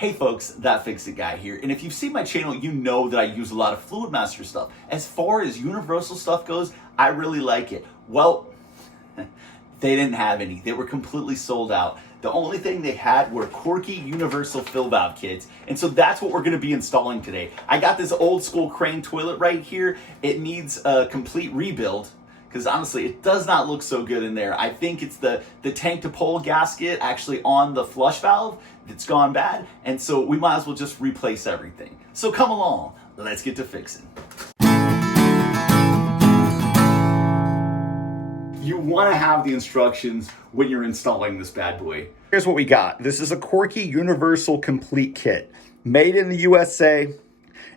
Hey folks, That Fix It Guy here, and if you've seen my channel, you know that I use a lot of Fluid Master stuff. As far as universal stuff goes, I really like it. Well, they didn't have any. They were completely sold out. The only thing they had were Korky universal fill valve kits, and so that's what we're gonna be installing today. I got this old school crane toilet right here. It needs a complete rebuild, because honestly, it does not look so good in there. I think it's the tank to pole gasket actually on the flush valve that's gone bad, and so we might as well just replace everything. So come along, let's get to fixing. You want to have the instructions when you're installing this bad boy. Here's what we got. This is a Korky Universal Complete Kit, made in the USA.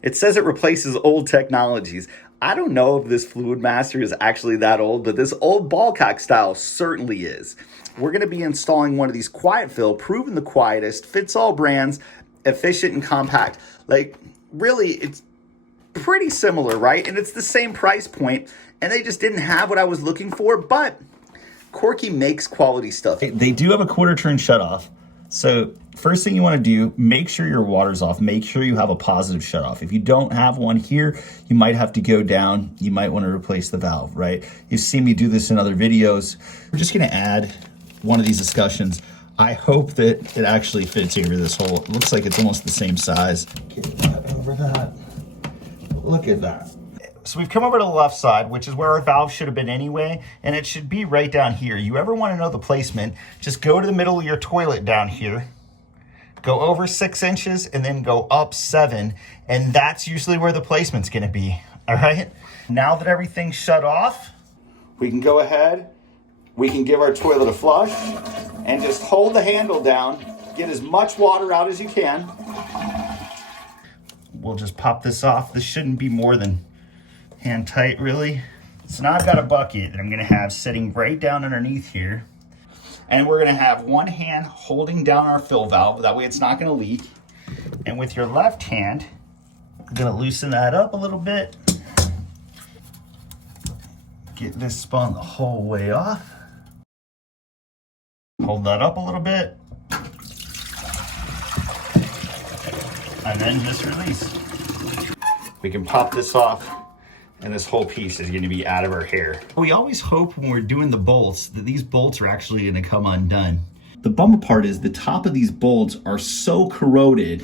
It says it replaces old technologies. I don't know if this Fluid Master is actually that old, but this old ball cock style certainly is. We're going to be installing one of these quiet fill, proven the quietest, fits all brands, efficient and compact. Like, really, it's pretty similar, right? And it's the same price point, and they just didn't have what I was looking for, but Korky makes quality stuff. They do have a quarter turn shutoff. So first thing you want to do, make sure your water's off. Make sure you have a positive shutoff. If you don't have one here, you might have to go down. You might want to replace the valve, right? You've seen me do this in other videos. We're just going to add one of these discussions. I hope that it actually fits over this hole. It looks like it's almost the same size. Get that over that. Look at that. So we've come over to the left side, which is where our valve should have been anyway, and it should be right down here. You ever want to know the placement, just go to the middle of your toilet down here, go over 6 inches, and then go up 7, and that's usually where the placement's going to be, all right? Now that everything's shut off, we can go ahead, we can give our toilet a flush, and just hold the handle down, get as much water out as you can. We'll just pop this off. This shouldn't be more than hand tight, really. So now I've got a bucket that I'm gonna have sitting right down underneath here. And we're gonna have one hand holding down our fill valve, that way it's not gonna leak. And with your left hand, I'm gonna loosen that up a little bit. Get this spun the whole way off. Hold that up a little bit. And then just release. We can pop this off, and this whole piece is going to be out of our hair. We always hope when we're doing the bolts that these bolts are actually going to come undone. The bummer part is the top of these bolts are so corroded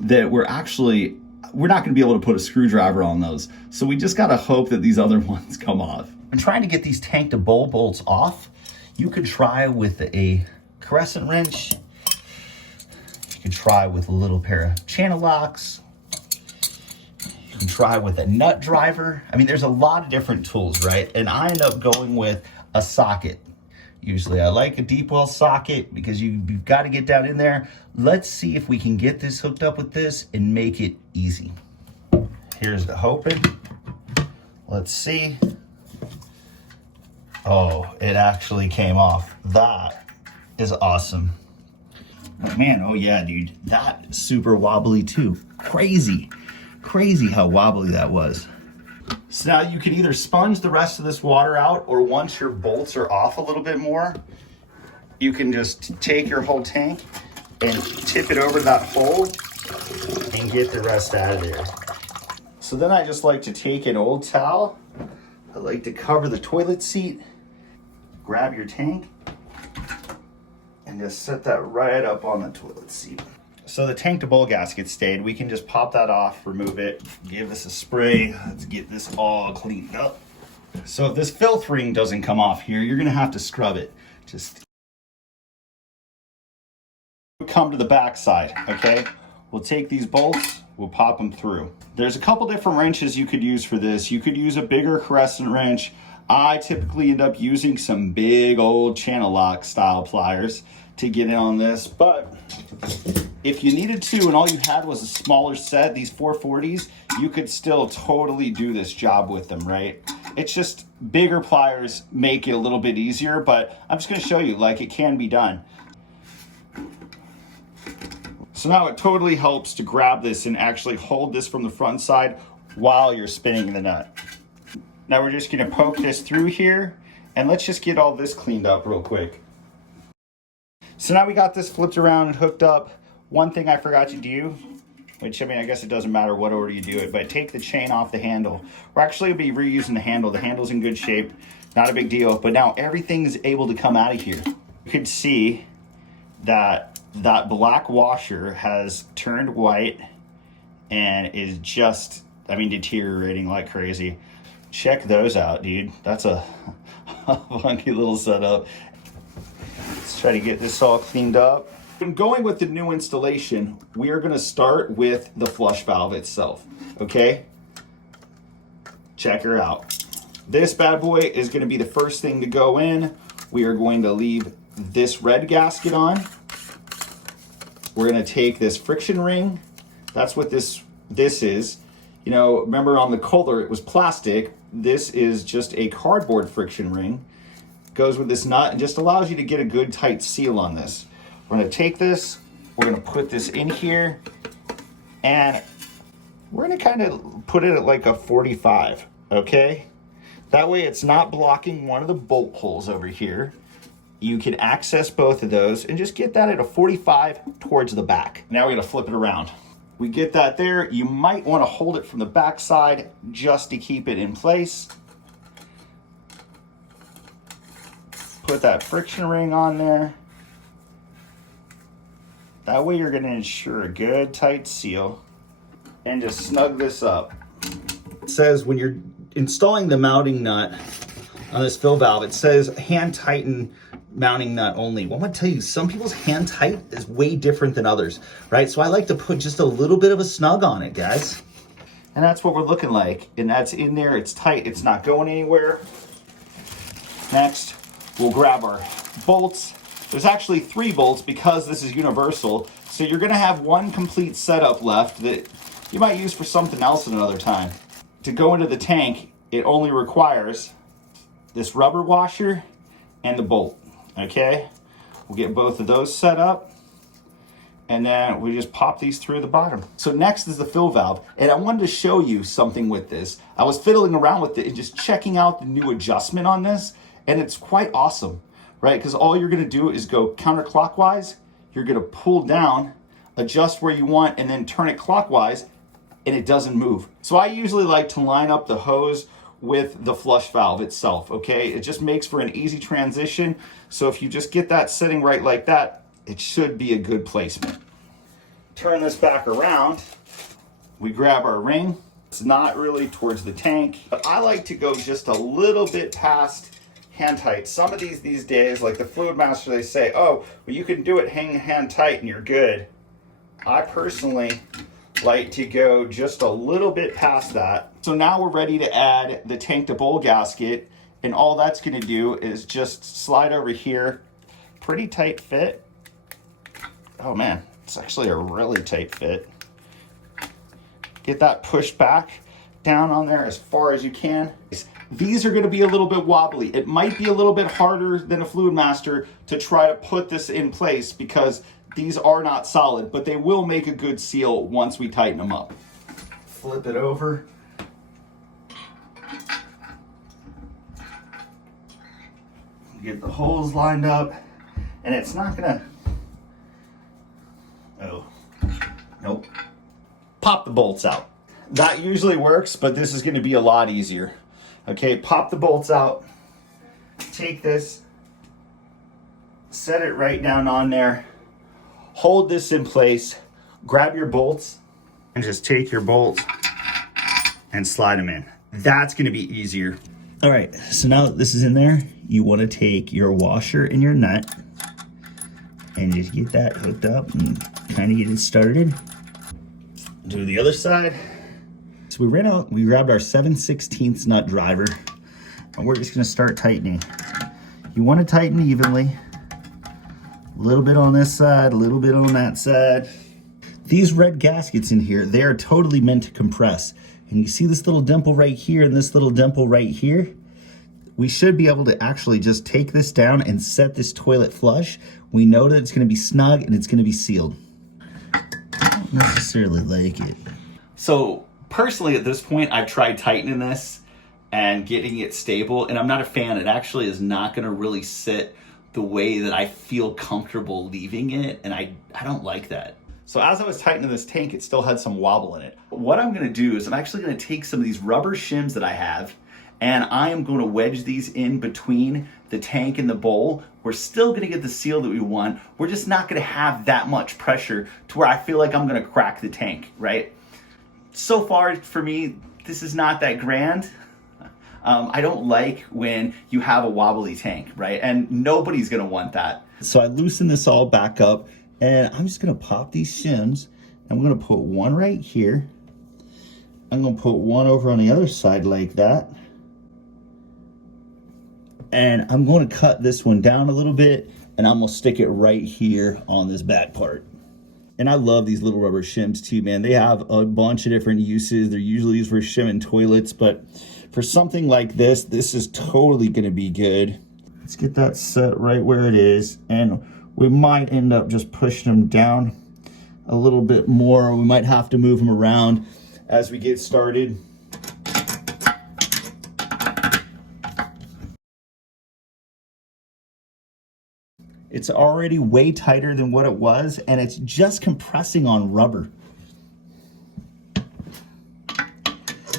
that we're not going to be able to put a screwdriver on those. So we just got to hope that these other ones come off. I'm trying to get these tank to bowl bolts off. You could try with a crescent wrench. You could try with a little pair of channel locks. You can try with a nut driver. I mean, there's a lot of different tools, right? And I end up going with a socket. Usually I like a deep well socket because you've got to get down in there. Let's see if we can get this hooked up with this and make it easy. Here's the hoping. Let's see. Oh, it actually came off. That is awesome. Oh man, oh yeah, dude, that's super wobbly too. Crazy how wobbly that was. So now you can either sponge the rest of this water out, or once your bolts are off a little bit more, you can just take your whole tank and tip it over that hole and get the rest out of there. So then I just like to take an old towel. I like to cover the toilet seat, grab your tank, and just set that right up on the toilet seat. So the tank to bowl gasket stayed. We can just pop that off, remove it, give this a spray. Let's get this all cleaned up. So if this filth ring doesn't come off here, you're gonna have to scrub it. Just come to the back side, okay? We'll take these bolts, we'll pop them through. There's a couple different wrenches you could use for this. You could use a bigger crescent wrench. I typically end up using some big old channel lock style pliers to get in on this, but if you needed to and all you had was a smaller set, these 440s, you could still totally do this job with them, right? It's just bigger pliers make it a little bit easier, but I'm just gonna show you, like, it can be done. So now it totally helps to grab this and actually hold this from the front side while you're spinning the nut. Now we're just gonna poke this through here, and let's just get all this cleaned up real quick. So now we got this flipped around and hooked up. One thing I forgot to do, which I mean, I guess it doesn't matter what order you do it, but take the chain off the handle. We're actually gonna be reusing the handle. The handle's in good shape, not a big deal, but now everything's able to come out of here. You could see that that black washer has turned white and is just, I mean, deteriorating like crazy. Check those out, dude. That's a funky little setup. Let's try to get this all cleaned up. When going with the new installation, we are going to start with the flush valve itself, okay? Check her out. This bad boy is going to be the first thing to go in. We are going to leave this red gasket on. We're going to take this friction ring. That's what this is. You know, remember on the Kohler, it was plastic. This is just a cardboard friction ring. Goes with this nut and just allows you to get a good tight seal on this. We're going to take this, we're going to put this in here, and we're going to kind of put it at like a 45, okay? That way it's not blocking one of the bolt holes over here. You can access both of those and just get that at a 45 towards the back. Now we're going to flip it around. We get that there. You might want to hold it from the back side just to keep it in place. Put that friction ring on there. That way you're going to ensure a good tight seal and just snug this up. It says when you're installing the mounting nut on this fill valve, it says hand tighten mounting nut only. Well, I'm going to tell you, some people's hand tight is way different than others, right? So I like to put just a little bit of a snug on it, guys. And that's what we're looking like. And that's in there. It's tight. It's not going anywhere. Next, we'll grab our bolts. There's actually 3 bolts because this is universal. So you're going to have one complete setup left that you might use for something else at another time. To go into the tank, it only requires this rubber washer and the bolt, okay? We'll get both of those set up, and then we just pop these through the bottom. So next is the fill valve, and I wanted to show you something with this. I was fiddling around with it and just checking out the new adjustment on this, and it's quite awesome, right? Because all you're gonna do is go counterclockwise, you're gonna pull down, adjust where you want, and then turn it clockwise, and it doesn't move. So I usually like to line up the hose with the flush valve itself, okay? It just makes for an easy transition. So if you just get that sitting right like that, it should be a good placement. Turn this back around. We grab our ring. It's not really towards the tank, but I like to go just a little bit past hand tight. Some of these days, like the Fluid Master, they say, oh, well, you can do it hang hand tight and you're good. I personally like to go just a little bit past that. So now we're ready to add the tank to bowl gasket, and all that's going to do is just slide over here. Pretty tight fit. Oh man, it's actually a really tight fit. Get that pushed back down on there as far as you can. These are going to be a little bit wobbly. It might be a little bit harder than a Fluid Master to try to put this in place because these are not solid, but they will make a good seal once we tighten them up. Flip it over. Get the holes lined up, and it's not gonna, oh, nope. Pop the bolts out. That usually works, but this is gonna be a lot easier. Okay, pop the bolts out. Take this, set it right down on there. Hold this in place, grab your bolts, and just take your bolts and slide them in. That's gonna be easier. All right, so now that this is in there, you wanna take your washer and your nut and just get that hooked up and kind of get it started. Do the other side. So we grabbed our 7/16 nut driver, and we're just gonna start tightening. You wanna tighten evenly. A little bit on this side, a little bit on that side. These red gaskets in here, they are totally meant to compress. And you see this little dimple right here and this little dimple right here? We should be able to actually just take this down and set this toilet flush. We know that it's gonna be snug and it's gonna be sealed. I don't necessarily like it. So personally at this point, I've tried tightening this and getting it stable, and I'm not a fan. It actually is not gonna really sit the way that I feel comfortable leaving it, and I don't like that. So as I was tightening this tank, it still had some wobble in it. What I'm gonna do is I'm actually gonna take some of these rubber shims that I have, and I am gonna wedge these in between the tank and the bowl. We're still gonna get the seal that we want. We're just not gonna have that much pressure to where I feel like I'm gonna crack the tank, right? So far for me, this is not that grand. I don't like when you have a wobbly tank, right? And nobody's gonna want that. So I loosen this all back up, and I'm just gonna pop these shims. I'm gonna put one right here. I'm gonna put one over on the other side like that. And I'm gonna cut this one down a little bit, and I'm gonna stick it right here on this back part. And I love these little rubber shims too, man. They have a bunch of different uses. They're usually used for shimming toilets, but for something like this, this is totally gonna be good. Let's get that set right where it is, and we might end up just pushing them down a little bit more. We might have to move them around as we get started. It's already way tighter than what it was, and it's just compressing on rubber.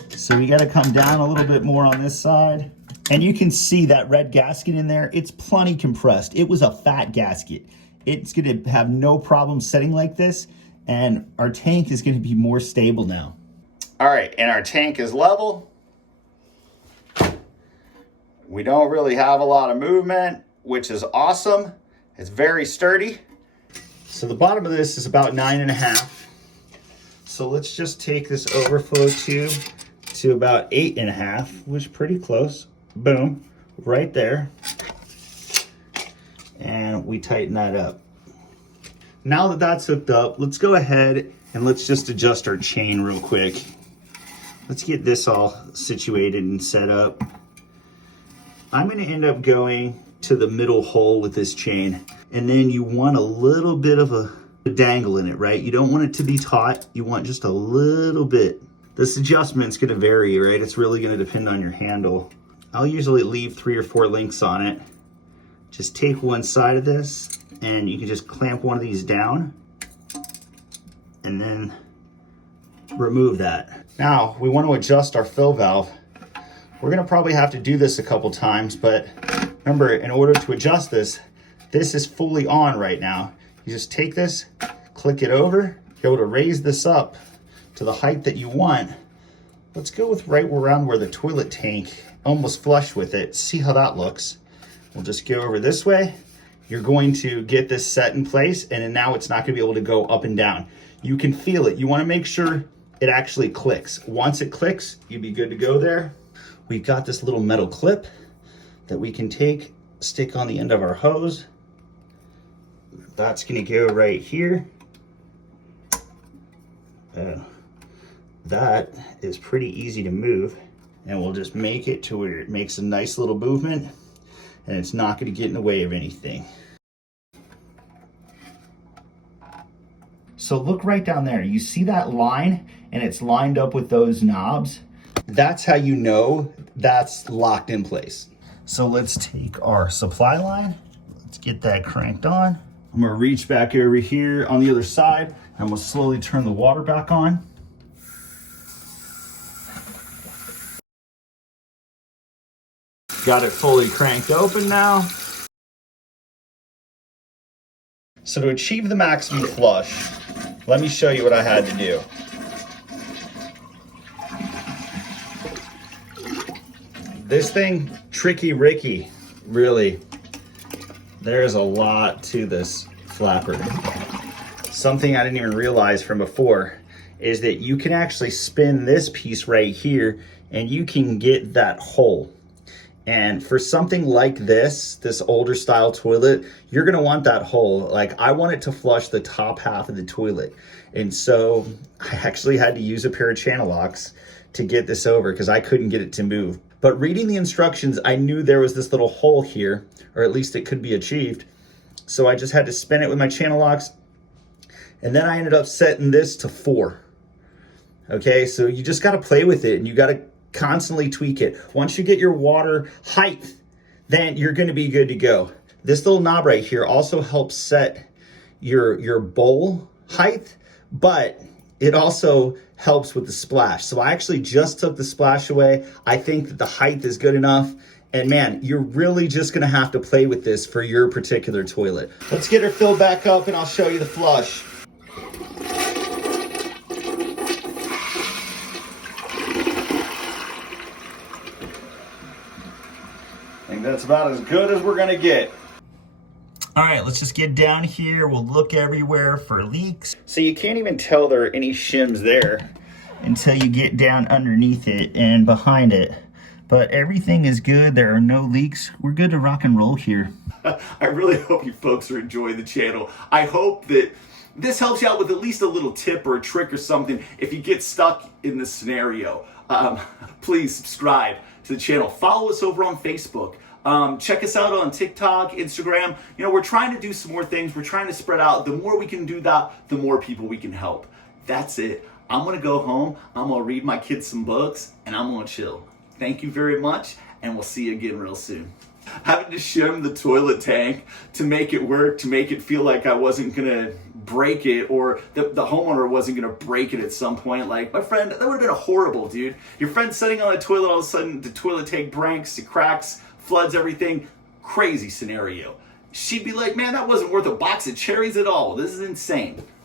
So we gotta come down a little bit more on this side. And you can see that red gasket in there, it's plenty compressed. It was a fat gasket. It's gonna have no problem setting like this, and our tank is gonna be more stable now. All right, and our tank is level. We don't really have a lot of movement, which is awesome. It's very sturdy. So the bottom of this is about 9.5. So let's just take this overflow tube to about 8.5, which is pretty close. Boom, right there. And we tighten that up. Now that that's hooked up, let's go ahead and let's just adjust our chain real quick. Let's get this all situated and set up. I'm gonna end up going to the middle hole with this chain. And then you want a little bit of a dangle in it, right? You don't want it to be taut. You want just a little bit. This adjustment's gonna vary, right? It's really gonna depend on your handle. I'll usually leave 3 or 4 links on it. Just take one side of this, and you can just clamp one of these down, and then remove that. Now, we want to adjust our fill valve. We're gonna probably have to do this a couple times, but remember, in order to adjust this, this is fully on right now. You just take this, click it over, you're able to raise this up to the height that you want. Let's go with right around where the toilet tank, almost flush with it. See how that looks. We'll just go over this way. You're going to get this set in place, and then now it's not gonna be able to go up and down. You can feel it. You wanna make sure it actually clicks. Once it clicks, you'd be good to go there. We've got this little metal clip that we can take, stick on the end of our hose. That's gonna go right here. That is pretty easy to move, and we'll just make it to where it makes a nice little movement, and it's not gonna get in the way of anything. So look right down there. You see that line, and it's lined up with those knobs? That's how you know that's locked in place. So let's take our supply line. Let's get that cranked on. I'm gonna reach back over here on the other side, and we'll slowly turn the water back on. Got it fully cranked open now. So to achieve the maximum flush, let me show you what I had to do. This thing, tricky Ricky, really. There's a lot to this flapper. Something I didn't even realize from before is that you can actually spin this piece right here, and you can get that hole. And for something like this older style toilet, you're gonna want that hole. Like, I want it to flush the top half of the toilet. And so I actually had to use a pair of channel locks to get this over because I couldn't get it to move. But reading the instructions, I knew there was this little hole here, or at least it could be achieved. So I just had to spin it with my channel locks. And then I ended up setting this to 4. Okay, so you just gotta play with it, and you gotta constantly tweak it. Once you get your water height, then you're gonna be good to go. This little knob right here also helps set your bowl height. but it also helps with the splash. So I actually just took the splash away. I think that the height is good enough. And man, you're really just gonna have to play with this for your particular toilet. Let's get her filled back up and I'll show you the flush. I think that's about as good as we're gonna get. All right, let's just get down here. We'll look everywhere for leaks. So you can't even tell there are any shims there until you get down underneath it and behind it. But everything is good. There are no leaks. We're good to rock and roll here. I really hope you folks are enjoying the channel. I hope that this helps you out with at least a little tip or a trick or something if you get stuck in this scenario. Please subscribe to the channel. Follow us over on Facebook. Check us out on TikTok, Instagram. You know, we're trying to do some more things. We're trying to spread out. The more we can do that, the more people we can help. That's it. I'm going to go home. I'm going to read my kids some books, and I'm going to chill. Thank you very much, and we'll see you again real soon. Having to shim the toilet tank to make it work, to make it feel like I wasn't going to break it, or the homeowner wasn't going to break it at some point. Like, my friend, that would have been horrible, dude. Your friend's sitting on the toilet, all of a sudden the toilet tank breaks, it cracks, floods everything. Crazy scenario. She'd be like, man, that wasn't worth a box of cherries at all. This is insane.